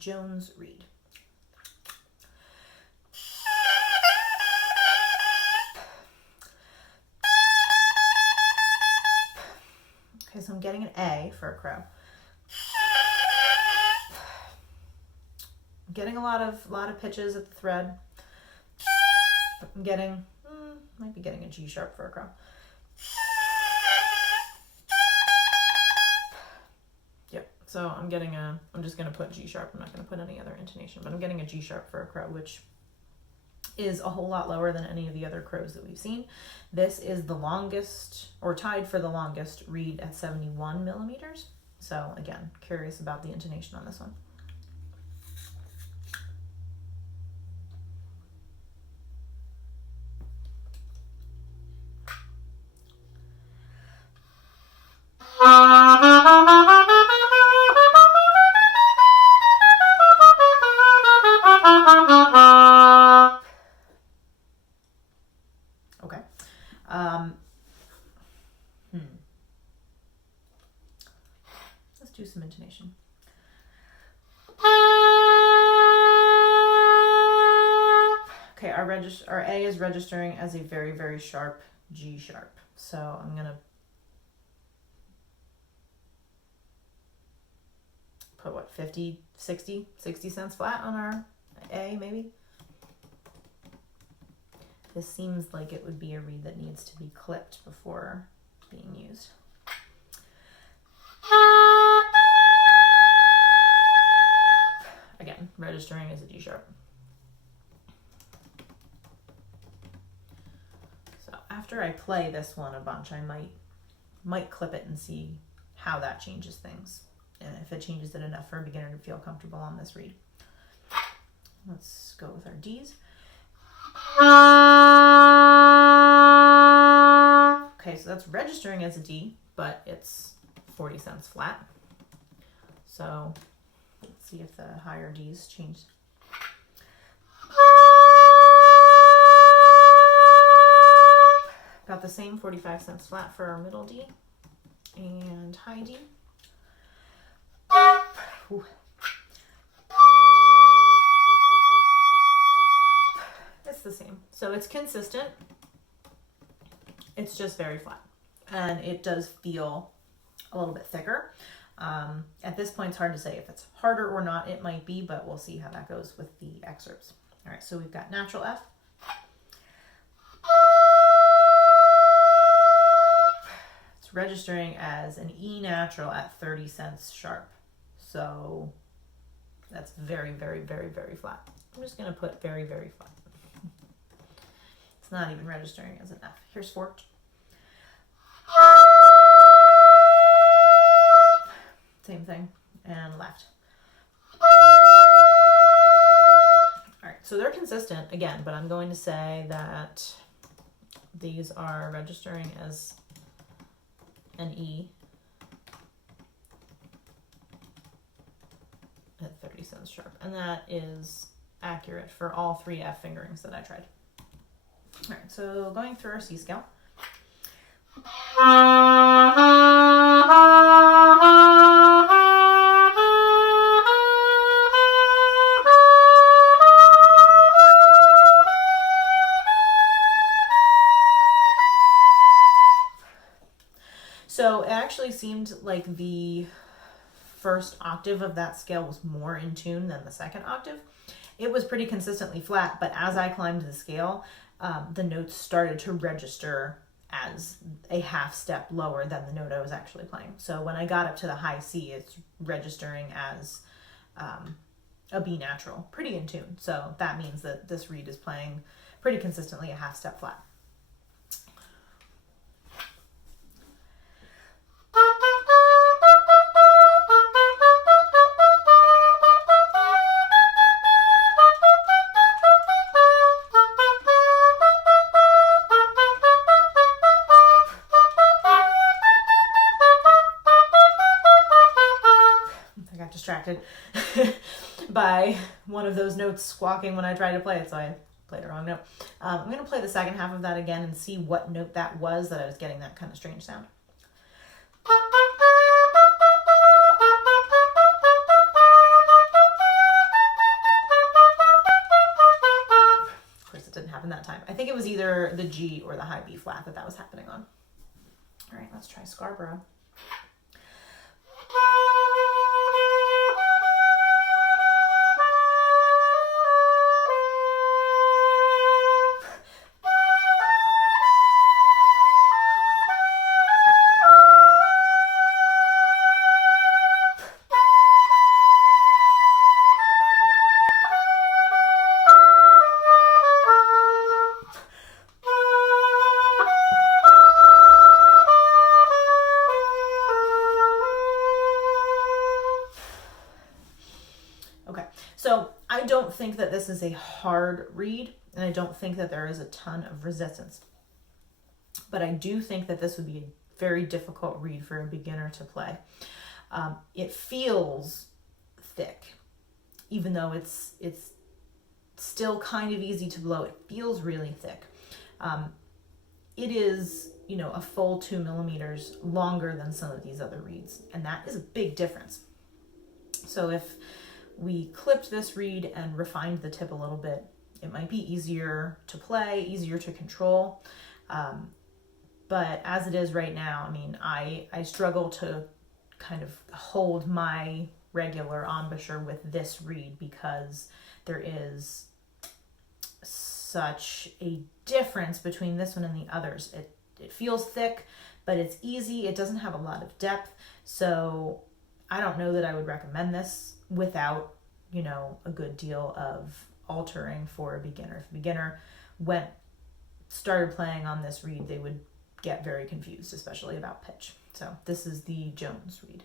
Jones reed. Okay, so I'm getting an A for a crow. I'm getting a lot of pitches at the thread. I'm getting, might be getting a G sharp for a crow. Yep, so I'm just going to put G sharp. I'm not going to put any other intonation, but I'm getting a G sharp for a crow, which is a whole lot lower than any of the other crows that we've seen. This is the longest, or tied for the longest reed at 71 millimeters. So again, curious about the intonation on this one. Okay. Let's do some intonation. Okay, our A is registering as a very, very sharp G sharp. So I'm gonna put what, 50, 60 cents flat on our A, maybe? This seems like it would be a reed that needs to be clipped before being used. Again, registering as a G sharp. So after I play this one a bunch, I might clip it and see how that changes things, and if it changes it enough for a beginner to feel comfortable on this reed. Let's go with our Ds. Okay, so that's registering as a D, but it's 40 cents flat. So let's see if the higher Ds change. Got the same 45 cents flat for our middle D and high D. Ooh. It's the same. So it's consistent. It's just very flat. And it does feel a little bit thicker. At this point, it's hard to say if it's harder or not. It might be, but we'll see how that goes with the excerpts. All right, so we've got natural F. It's registering as an E natural at 30 cents sharp. So that's very, very, very, very flat. I'm just going to put very, very flat. It's not even registering as an F. Here's forked. Same thing. And left. All right, so they're consistent again, but I'm going to say that these are registering as an E at 30 cents sharp. And that is accurate for all three F fingerings that I tried. All right, so going through our C scale. So it actually seemed like the first octave of that scale was more in tune than the second octave. It was pretty consistently flat, but as I climbed the scale, the notes started to register as a half step lower than the note I was actually playing. So when I got up to the high C, it's registering as a B natural, pretty in tune. So that means that this reed is playing pretty consistently a half step flat. Distracted by one of those notes squawking when I tried to play it, so I played a wrong note. I'm going to play the second half of that again and see what note that was that I was getting that kind of strange sound. think it was either the G or the high B flat that was happening on. All right, let's try Scarborough. Okay, so I don't think that this is a hard read, and I don't think that there is a ton of resistance. But I do think that this would be a very difficult read for a beginner to play. It feels thick, even though it's still kind of easy to blow. It feels really thick. It is, a full 2 millimeters longer than some of these other reeds, and that is a big difference. So if we clipped this reed and refined the tip a little bit, it might be easier to play, easier to control. But as it is right now, I mean, I struggle to kind of hold my regular embouchure with this reed because there is such a difference between this one and the others. It feels thick, but it's easy. It doesn't have a lot of depth. So I don't know that I would recommend this without, a good deal of altering for a beginner. If a beginner started playing on this reed, they would get very confused, especially about pitch. So this is the Jones reed.